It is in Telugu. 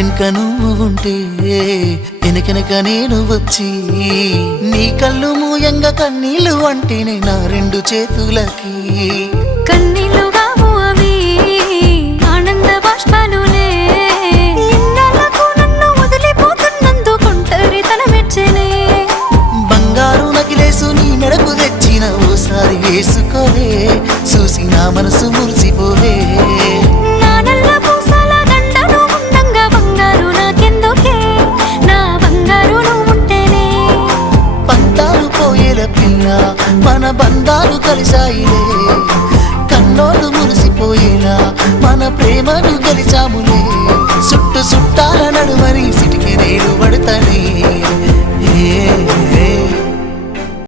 ఇంటింక నువ్వు ఉంటే వెనకెనక నేను వచ్చి నీ కళ్ళు మూయంగా కన్నీళ్ళు అంటేనే నా రెండు చేతులకి కన్నీళ్ళు కావు అవి ఆనంద బాష్పాలులే ఇన్నాళ్ళకు నన్ను వదిలిపోతున్నందుకు ఒంటరితన మెచ్చనే బంగారు నగిలేసు నీ మెడకు తెచ్చిన ఓసారి వేసుకోలే చూసి నా మనసు మురిసిపోలే మన బంధాలు కలిసాయిలే కన్నోళ్ళు మురిసిపోయేలా మన ప్రేమను గెలిచాములే